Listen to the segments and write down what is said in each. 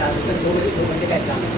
4 बजे तक 2 घंटे का एग्जाम है।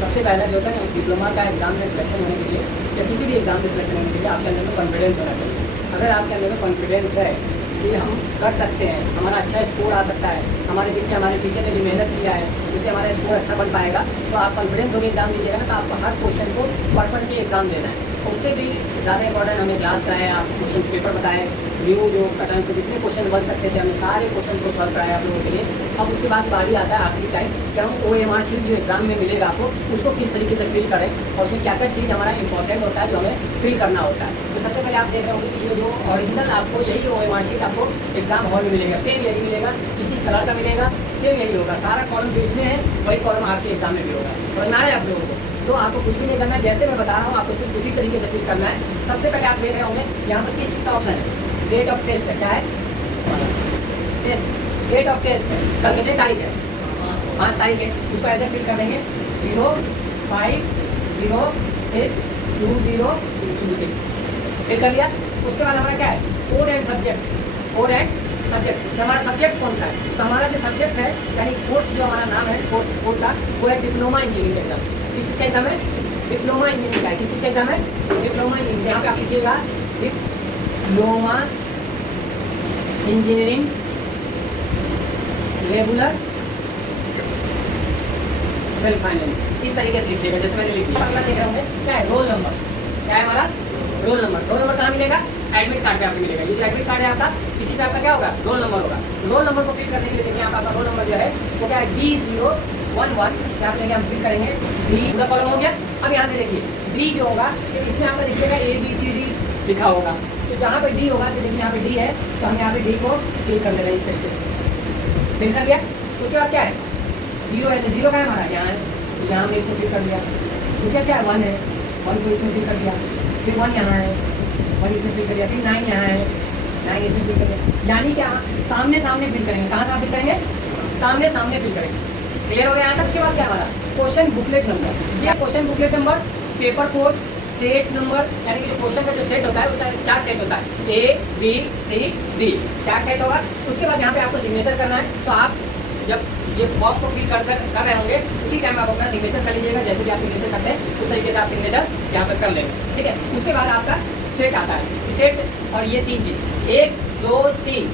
सबसे पहला जो होता है ना, डिप्लोमा का एग्जाम में सिलेक्शन होने के लिए या किसी भी एग्जाम में सिलेक्शन होने के लिए आपके अंदर में कॉन्फिडेंस होना चाहिए। अगर आपके अंदर में कॉन्फिडेंस है कि हम कर सकते हैं, हमारा अच्छा स्कोर आ सकता है, हमारे पीछे हमारे टीचर ने जो मेहनत किया है उससे हमारा स्कोर अच्छा बन पाएगा, तो आप कॉन्फिडेंस होकर एग्जाम दीजिएगा ना, तो आपको हर क्वेश्चन को पढ़ के एग्जाम देना है। उससे भी ज़्यादा इंपॉर्टेंट हमें क्लास कराए, आप क्वेश्चन पेपर बताएं, न्यू जो पैटर्न से जितने क्वेश्चन बन सकते थे हमने सारे क्वेश्चन को सॉल्व कराया आप लोगों के लिए। अब उसके बाद बारी आता है आखिरी टाइम कि हम OMR शीट जो एग्जाम में मिलेगा आपको उसको किस तरीके से फिल करें और उसमें क्या क्या चीज़ हमारा इंपॉर्टेंट होता है जो हमें फिल करना होता है। तो सबसे पहले आप देख रहे होंगे कि ये जो ओरिजिनल आपको यही OMR शीट आपको एग्जाम हॉल में मिलेगा, सेम यही मिलेगा, इसी कलर का मिलेगा, सेम यही होगा, सारा कॉलम पेज में है, वही कॉलम आपके एग्जाम में भी होगा। समझ में आ रहा है आप लोगों को? तो आपको कुछ भी नहीं करना है, जैसे मैं बता रहा हूँ आपको सिर्फ उसी तरीके से फिल करना है। सबसे पहले आप देख रहे होंगे यहाँ पर किस चीज़ का ऑप्शन है, डेट ऑफ टेस्ट है, क्या है टेस्ट, डेट ऑफ टेस्ट है, कल कितनी तारीख है 5 तारीख है, इसको ऐसे फिल कर देंगे 05062026 फिल कर लिया। उसके बाद हमारा क्या है code and subject, code and subject, हमारा सब्जेक्ट कौन सा है, तो हमारा जो सब्जेक्ट है यानी कोर्स जो हमारा नाम है कोर्स कोड का वो है डिप्लोमा इंजीनियरिंग एग्जाम। किस चीज़ का एग्जाम है, डिप्लोमा इंजीनियरिंग का है। किस चीज़ का एग्जाम है, डिप्लोमा इंजीनियरिंग। यहाँ पे आप लिखिएगा diploma engineering regular self final, इस तरीके से लिखिएगा जैसे मैंने लिख दिया। अगला देख रहे होंगे क्या है रोल नंबर, क्या है हमारा रोल नंबर। रोल नंबर कहाँ मिलेगा, एडमिट कार्ड पे आपको मिलेगा। ये जो एडमिट कार्ड है आपका इसी पे आपका क्या होगा रोल नंबर होगा। रोल नंबर को फिल करने के लिए देखिए यहाँ पर आपका रोल नंबर जो है वो क्या है D011, क्या करेंगे हम फिल करेंगे D, पूरा कॉलम हो गया। अब यहाँ से देखिए D जो होगा इसमें आपका लिखिएगा ABCD लिखा होगा, तो जहाँ पे D होगा तो देखिए यहाँ पे D है तो हम यहाँ पे D को फिल कर देना इस तरीके से, फिल कर दिया। उसके बाद क्या है 0 है, तो 0 का है हमारा यहाँ है, तो यहाँ हमने इसको फिल कर दिया। उसके क्या है 1 है, 1 को इसमें फिल कर दिया, फिर 1 यहाँ है, 1 इसमें फिल कर दिया, फिर 9 यहाँ है, 9 इसमें फिल कर दिया। यानी क्या सामने सामने फिल करेंगे, कहाँ फिल करेंगे सामने सामने फिल करेंगे। क्लियर हो गया यहाँ तक? उसके बाद क्या हमारा क्वेश्चन बुकलेट नंबर, ये question booklet number, paper code, set number, यानी कि जो क्वेश्चन का जो सेट होता है उसका 4 सेट होता है, ABCD 4 सेट होगा। उसके बाद यहाँ पे आपको सिग्नेचर करना है, तो आप जब ये फॉर्म को फिल कर रहे होंगे उसी टाइम आप अपना सिग्नेचर कर लीजिएगा, जैसे भी आप सिग्नेचर करते हैं उस तरीके से आप सिग्नेचर यहाँ पर कर लेंगे, ठीक है। उसके बाद आपका सेट आता है, सेट और ये 3 चीज़ 1 2 3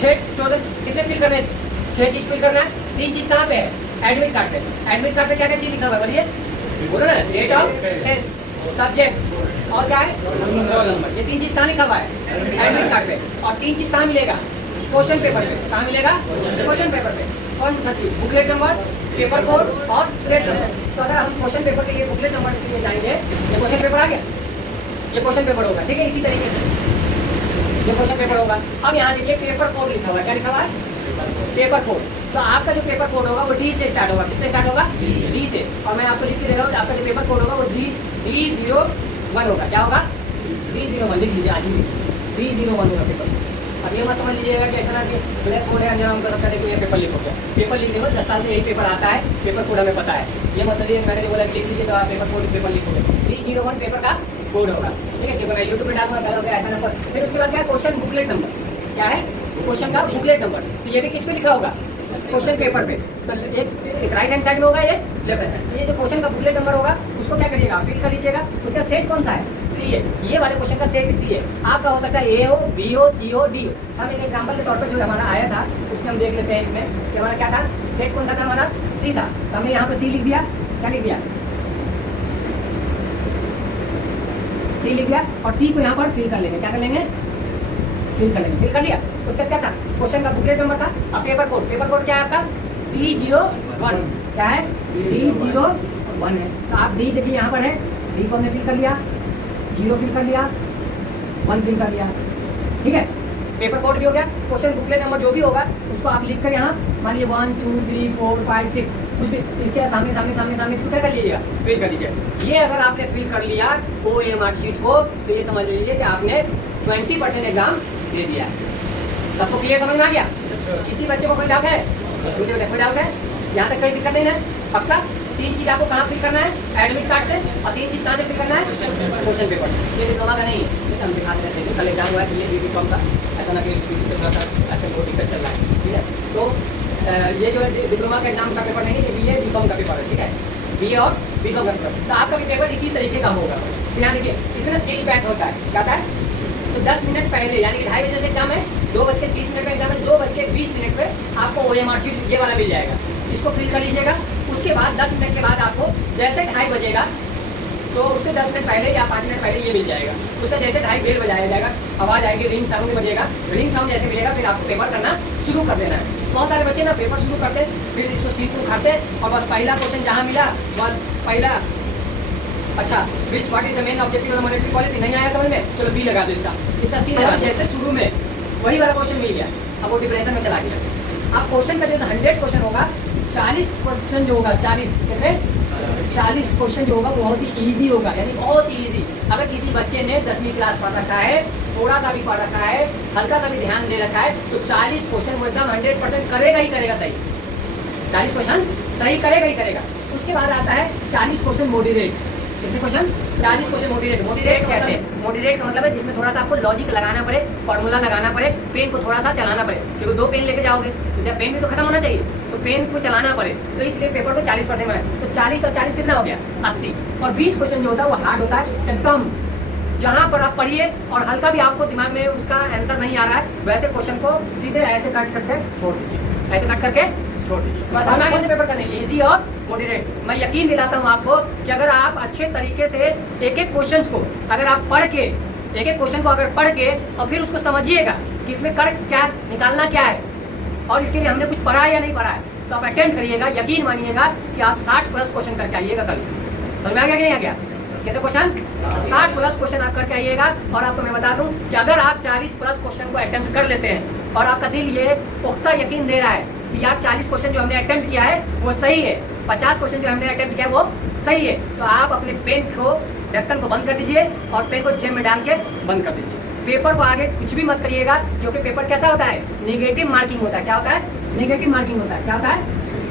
6 टोटल कितने फिल करने हैं, 6 चीज़ फिल करना है। 3 चीज़ कहाँ पे है, एडमिट कार्ड पे। एडमिट कार्ड पे क्या क्या चीज़ लिखा हुआ है बोलिए, बोलो ना, डेट ऑफ टेस्ट, सब्जेक्ट और क्या है रोल नंबर। ये 3 चीज़ कहाँ लिखा हुआ है एडमिट कार्ड पे। और 3 चीज़ कहाँ मिलेगा, क्वेश्चन पेपर पे। कहाँ मिलेगा, क्वेश्चन पेपर पे। कौन सा चीज़, बुकलेट नंबर, पेपर कोड और सेट नंबर। तो अगर हम क्वेश्चन पेपर के लिए बुकलेट नंबर के लिए जाएंगे, ये क्वेश्चन पेपर आ गया, ये क्वेश्चन पेपर होगा, ठीक है। इसी तरीके से ये क्वेश्चन पेपर होगा। अब यहाँ देखिए पेपर कोड लिखा हुआ है, क्या लिखा हुआ है पेपर कोड। तो आपका जो पेपर कोड होगा वो D से स्टार्ट होगा, किससे स्टार्ट होगा D से। और मैं आपको लिख के दे रहा हूँ आपका जो पेपर कोड होगा वो D01 होगा, क्या होगा D01, लिख लीजिए आज ही D01 होगा पेपर। अब ये मत समझ लीजिएगा कि ऐसा ना कि ब्लैक बोर्ड है अंजना हमको सब कहते हैं कि ये पेपर लीक हो गया। पेपर लीक देखो 10 साल से यही पेपर आता है, पेपर कोड हमें पता है। ये मत सोचिए मैंने जो बोला कि लिख लीजिए तो आप पेपर कोड पेपर लीक हो गया, D01 पेपर का कोड होगा, ठीक है। क्योंकि मैं यूट्यूब पे डालूंगा पहले ऐसा नंबर। फिर उसके बाद क्या है क्वेश्चन बुकलेट नंबर, क्या है क्वेश्चन का बुकलेट नंबर। तो ये भी किस पे लिखा होगा, क्वेश्चन पेपर पे। तो एक राइट हैंड साइड में होगा, ये लेफ्ट हैंड। ये जो क्वेश्चन का बुकलेट नंबर होगा उसको क्या करिएगा फिल कर लीजिएगा। उसका सेट कौन सा है, C है, ये वाले क्वेश्चन का सेट C है। आपका हो सकता है A हो, B हो, C हो, D हो। हम एक एग्जाम्पल के तौर पर जो हमारा आया था उसमें हम देख लेते हैं इसमें कि हमारा क्या था, सेट कौन सा था हमारा C था। तो हमने यहाँ पे C लिख दिया, क्या लिख दिया C लिख दिया और C को यहाँ पर फिल कर लेंगे, क्या कर लेंगे फिल कर लेंगे। फिल कर लिया। उसका क्या था क्वेश्चन का बुकलेट नंबर था। अब पेपर कोड, पेपर कोड क्या है आपका D01, क्या है D01 है। तो आप D देखिए यहाँ पर है, D को हमने फिल कर लिया, 0 फिल कर लिया, 1 फिल कर लिया, ठीक है। पेपर कोड भी हो गया। क्वेश्चन बुकलेट नंबर जो भी होगा उसको आप लिख कर यहाँ मान लीजिए 1 2 3 4 5 6 कुछ भी इसके सामने सामने सामने सामने इसको क्या कर लीजिएगा फिल कर लीजिए। ये अगर आपने फिल कर लिया OMR शीट को तो ये समझ लीजिए कि आपने 20% एग्जाम दे दिया। सबको क्लियर समझ में आ गया? किसी बच्चे को कोई डाउट है, कोई डाउट है यहाँ तक कोई दिक्कत नहीं है पक्का। 3 चीज़ आपको कहाँ फिल करना है एडमिट कार्ड से, और 3 चीज़ कहाँ से फिल करना है क्वेश्चन पेपर। ये डिप्लोमा का नहीं है, हम दिखा देते हैं कल एग्जाम हुआ है ये B.Com का, ऐसा ना कि ऐसा बहुत दिक्कत चल रहा है, ठीक है। तो ये जो है डिप्लोमा का एग्जाम का पेपर नहीं है, ये BA BCom का पेपर है, ठीक है, BA और BCom का पेपर। तो आपका भी पेपर इसी तरीके का होगा। ध्यान देखिए, इसमें सील बैक होता है, क्या होता है, तो 10 मिनट पहले यानी कि 2:30 बजे से एग्जाम है, 2:30 का एग्जाम है, 2:20 पे आपको OMR शीट ये वाला मिल जाएगा, इसको फिल कर लीजिएगा। उसके बाद 10 मिनट के बाद आपको जैसे 2:30 बजेगा तो उससे 10 मिनट पहले या 5 मिनट पहले ये मिल जाएगा। उसका जैसे 2:30 बेल बजाया जाएगा, आवाज़ आएगी, रिंग साउंड बजेगा, रिंग साउंड जैसे मिलेगा फिर आपको पेपर करना शुरू कर देना है। बहुत सारे बच्चे ना पेपर शुरू करते, फिर इसको सीट को उठाते और बस पहला क्वेश्चन जहाँ मिला बस पहला, अच्छा विच what is the main objective of monetary policy, नहीं आया समझ में, चलो बी लगा दो इसका सी लगा। जैसे शुरू में वही वाला क्वेश्चन मिल गया, अब वो डिप्रेशन में चला गया। अब क्वेश्चन का जो 100 क्वेश्चन होगा, 40 क्वेश्चन जो होगा, 40 कितने, 40 क्वेश्चन जो होगा वो बहुत ही ईजी होगा, यानी बहुत ही ईजी। अगर किसी बच्चे ने 10वीं क्लास पढ़ रखा है, थोड़ा सा भी पढ़ रखा है, हल्का सा भी ध्यान दे रखा है, तो 40 क्वेश्चन वो एकदम 100% करेगा ही करेगा सही, 40 क्वेश्चन सही करेगा ही करेगा। उसके बाद आता है 40 क्वेश्चन मॉडरेट। कितने क्वेश्चन, 40 क्वेश्चन मॉडरेट। मॉडरेट कहते हैं, मॉडरेट का मतलब है जिसमें थोड़ा सा आपको लॉजिक लगाना पड़े, फॉर्मूला लगाना पड़े, पेन को थोड़ा सा चलाना पड़े, क्योंकि 2 पेन लेके जाओगे तो जब पेन भी तो खत्म होना चाहिए, तो पेन को चलाना पड़े, तो इसलिए पेपर को 40% में है। तो 40 और 40 कितना हो गया, 80। और 20 क्वेश्चन जो होता है वो हार्ड होता है एकदम, जहाँ पर आप पढ़िए और हल्का भी आपको दिमाग में उसका आंसर नहीं आ रहा है, वैसे क्वेश्चन को सीधे ऐसे कट करके छोड़ दीजिए, ऐसे कट करके छोड़ दीजिए। बस हम आगे पेपर करने इजी और मॉडरेट। मैं यकीन दिलाता हूँ आपको कि अगर आप अच्छे तरीके से एक एक क्वेश्चन को अगर आप पढ़ के, एक एक क्वेश्चन को अगर पढ़ के और फिर उसको समझिएगा कि इसमें कर क्या निकालना क्या है और इसके लिए हमने कुछ पढ़ा है या नहीं पढ़ा है, तो आप अटेम्प्ट करिएगा, यकीन मानिएगा कि आप 60+ क्वेश्चन करके आइएगा कल। समझ में आ गया कि नहीं आ गया, कितने क्वेश्चन, 60+ क्वेश्चन आप करके आइएगा। और आपको मैं बता दूं कि अगर आप 40+ क्वेश्चन को अटेम्प्ट कर लेते हैं और आपका दिल ये पुख्ता यकीन दे रहा है कि यार 40 क्वेश्चन जो हमने अटेम्प्ट किया है वो सही है, 50 क्वेश्चन जो हमने अटेम्प्ट किया है वो सही है, तो आप अपने पेन को, ढक्कन को बंद कर दीजिए और पेन को जेब में डाल के बंद कर दीजिए। पेपर को आगे कुछ भी मत करिएगा, क्योंकि पेपर कैसा होता है, नेगेटिव मार्किंग होता है। क्या होता है, नेगेटिव मार्किंग होता है। क्या होता है,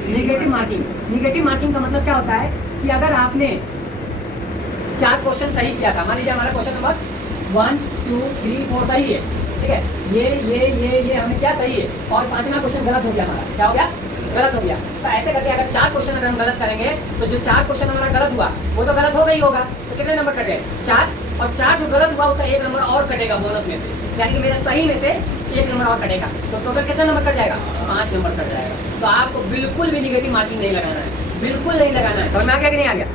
नेगेटिव मार्किंग। नेगेटिव मार्किंग का मतलब क्या होता है कि अगर आपने 4 क्वेश्चन सही किया था, मान लीजिए हमारा क्वेश्चन नंबर 1 2 3 4 सही है, ठीक है, ये हमने क्या सही है, और 5वां क्वेश्चन गलत हो गया हमारा, क्या हो गया, गलत हो गया। तो ऐसे करके अगर 4 क्वेश्चन अगर हम गलत करेंगे तो जो 4 क्वेश्चन हमारा गलत हुआ वो तो गलत हो गई होगा, तो कितने नंबर कट गए, 4, और 4 जो गलत हुआ उसका 1 नंबर और कटेगा बोनस में से, यानी कि मेरे सही में से 1 नंबर और कटेगा, तो टोटल कितना नंबर कट जाएगा, 5 नंबर कट जाएगा। तो आपको बिल्कुल भी निगेटिव मार्किंग नहीं लगाना है, बिल्कुल नहीं लगाना है। समझ में आ गया कि नहीं आ गया,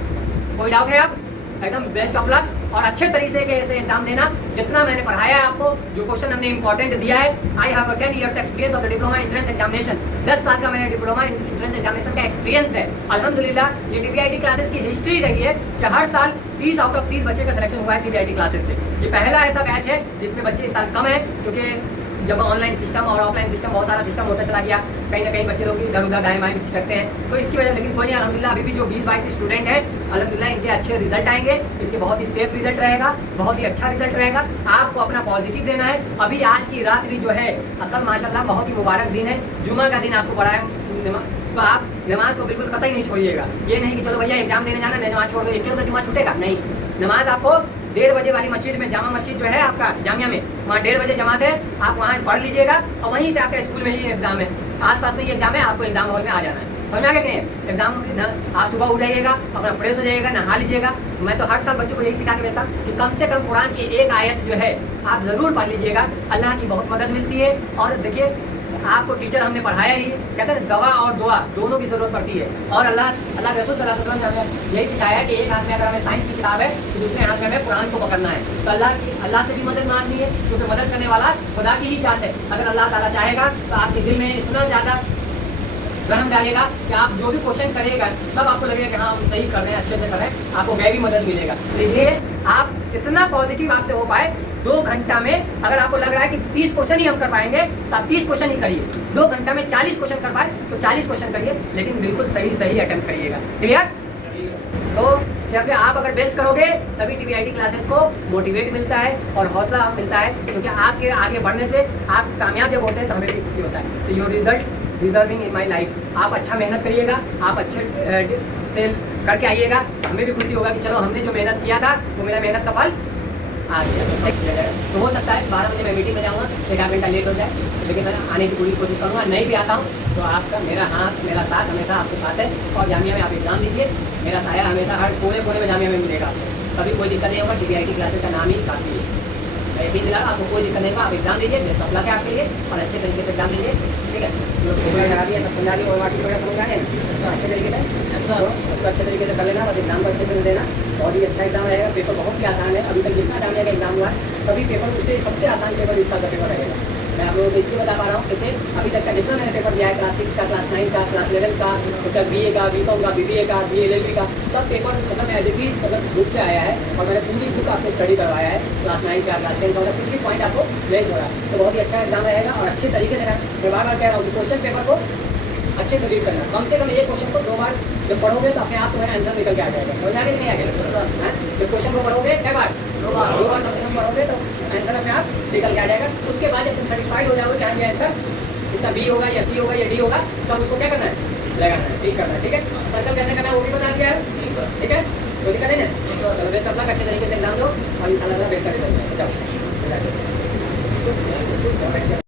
कोई डाउट है आप, एकदम बेस्ट ऑफ लक और अच्छे तरीके से एग्जाम देना। जितना मैंने पढ़ाया है आपको, जो क्वेश्चन हमने इंपॉर्टेंट दिया है, I have 10 years experience of the diploma entrance examination, 10 साल का मैंने डिप्लोमा एंट्रेंस एग्जामिनेशन का एक्सपीरियंस है। अल्हम्दुलिल्लाह ये TVIT क्लासेस की हिस्ट्री रही है कि हर साल 30 आउट ऑफ 30 बच्चे का सिलेक्शन हुआ है TVIT क्लासेस से। ये पहला ऐसा बैच है जिसमें बच्चे इस साल कम है, क्योंकि जब ऑनलाइन सिस्टम और ऑफलाइन सिस्टम बहुत सारा सिस्टम होता चला गया, कहीं ना कहीं बच्चे लोग इधर उधर दाएं बाएं कुछ करते हैं, तो इसकी वजह, लेकिन कोई नहीं, अल्हम्दुलिल्लाह अभी भी जो 20-22 स्टूडेंट हैं, अल्हम्दुलिल्लाह इनके अच्छे रिजल्ट आएंगे, इसके बहुत ही सेफ रिजल्ट रहेगा, बहुत ही अच्छा रिजल्ट रहेगा। आपको अपना पॉजिटिव देना है। अभी आज की रात भी जो है, कल माशाल्लाह बहुत ही मुबारक दिन है, जुमा का दिन आपको पढ़ा है, तो आप नमाज को बिल्कुल कतई नहीं छोड़िएगा। ये नहीं कि चलो भैया एग्जाम देने जाना है नमाज छोड़ दो, एक जुमा छूटेगा नहीं। नमाज आपको 1:30 बजे वाली मस्जिद में, जामा मस्जिद जो है आपका जामिया में, वहाँ 1:30 बजे जमात है, आप वहाँ पढ़ लीजिएगा और वहीं से आपका स्कूल में ही एग्जाम है, आसपास में ही एग्जाम है, आपको एग्जाम हॉल में आ जाना है। समझ में आ गया कि नहीं, एग्जाम आप सुबह उठ जाइएगा, अपना फ्रेश हो जाइएगा, नहा लीजिएगा। मैं तो हर साल बच्चों को यही सिखा के देता हूँ कि कम से कम कुरान की एक आयत जो है आप ज़रूर पढ़ लीजिएगा, अल्लाह की बहुत मदद मिलती है। और देखिए आपको टीचर हमने पढ़ाया ही, कहते हैं दवा और दुआ दोनों की ज़रूरत पड़ती है, और अल्लाह रसूल सल्लल्लाहु अलैहि वसल्लम ने हमें यही सिखाया है कि एक हाथ में अगर हमें साइंस की किताब है तो दूसरे हाथ में हमें कुरान को पकड़ना है। तो अल्लाह से भी मदद मांगनी है, क्योंकि मदद करने वाला खुदा की ही चाहत है। अगर अल्लाह ताला चाहेगा तो आपके दिल में इतना ज़्यादा रहम डालेगा कि आप जो भी क्वेश्चन करिएगा सब आपको लगेगा कि हाँ हम सही कर रहे हैं, अच्छे से कर रहे हैं, आपको गहरी मदद मिलेगा। इसलिए आप जितना पॉजिटिव आपसे हो पाए, 2 घंटा में अगर आपको लग रहा है कि 30 क्वेश्चन ही हम कर पाएंगे तो आप 30 क्वेश्चन ही करिए। 2 घंटा में 40 क्वेश्चन कर पाए तो 40 क्वेश्चन करिए, लेकिन बिल्कुल सही अटेम्प्ट करिएगा। क्लियर? तो क्योंकि आप अगर बेस्ट करोगे तभी TVIT क्लासेस को मोटिवेट मिलता है और हौसला मिलता है, क्योंकि आपके आगे बढ़ने से आप कामयाब जब होते हैं तो हमें भी खुशी होता है। तो your result deserving in my life. आप अच्छा मेहनत करिएगा, आप अच्छे से करके आइएगा, हमें भी खुशी होगा कि चलो हमने जो मेहनत किया था वो मेरा मेहनत का फल आ गया तो सही किया जाएगा। तो हो सकता है 12 बजे मैं मीटिंग में जाऊँगा, एक आध घंटा लेट हो जाए, लेकिन मैं आने की पूरी कोशिश करूँगा। नहीं भी आता हूँ तो आपका मेरा हाथ, मेरा साथ हमेशा आपके साथ है। और जामिया में आप एग्ज़ाम दीजिए, मेरा साया हमेशा हर कोने कोने में जामिया में मिलेगा आपको, कभी कोई दिक्कत नहीं होगा। DBIT क्लासेस का नाम ही काफ़ी है, मैं यकीन दिला रहा हूं, आपको कोई दिक्कत नहीं होगा। आप एग्जाम दीजिए, बेस्ट ऑफ लक है आपके लिए, और अच्छे तरीके से एग्जाम दीजिए, ठीक है। जो पेपर लगा दिया सब समझा दिया, और बाकी वगैरह समझ आ रहे हैं सर, अच्छे तरीके से सर उसको अच्छे तरीके से कर लेना, बस एग्जाम को अच्छे से देना। बहुत ही अच्छा एग्जाम रहेगा, पेपर बहुत ही आसान है। अभी तक जितना जामिया का एग्जाम हुआ है सभी पेपर उससे सबसे आसान पेपर इस साल का पेपर रहेगा। मैं आप लोगों को इसलिए बता पा रहा हूँ क्योंकि अभी तक का जितना मैंने पेपर दिया है, क्लास 6 का, क्लास 9 का, क्लास 11 का, उसका BA का, BCom का, BBA का, BLLB का, सब पेपर मतलब एज इट इज मतलब बुक से आया है। और मैंने पूरी बुक आपको स्टडी करवाया है, क्लास 9 का, क्लास 10 का, मतलब कुछ भी पॉइंट आपको नहीं छोड़ा। तो बहुत ही अच्छा एग्जाम रहेगा और अच्छे तरीके से मैं बार बार कह रहा हूँ कि क्वेश्चन पेपर को अच्छे से रीड करना। कम से कम ये क्वेश्चन को 2 बार जब पढ़ोगे तो अपने आप तुम्हारा आंसर निकल के आ जाएगा। समझ आ गया नहीं आ गया? जब क्वेश्चन को पढ़ोगे क्या बार 2 बार कम से कम पढ़ोगे तो आंसर अपने आप निकल के आ जाएगा। उसके बाद जब तुम सेटिस्फाइड हो जाओगे कि हाँ ये आंसर इसका B होगा या C होगा या D होगा, तब उसको क्या करना है, लगाना है, ठीक करना है, ठीक है। सर्कल कैसे करना है वो भी बता दिया है, ठीक है। कोई दिक्कत है ना? चलो बेस्ट ऑफ लक, अच्छे तरीके से एग्जाम दो और इंशाल्लाह बेहतर रिजल्ट आएगा। जाओ।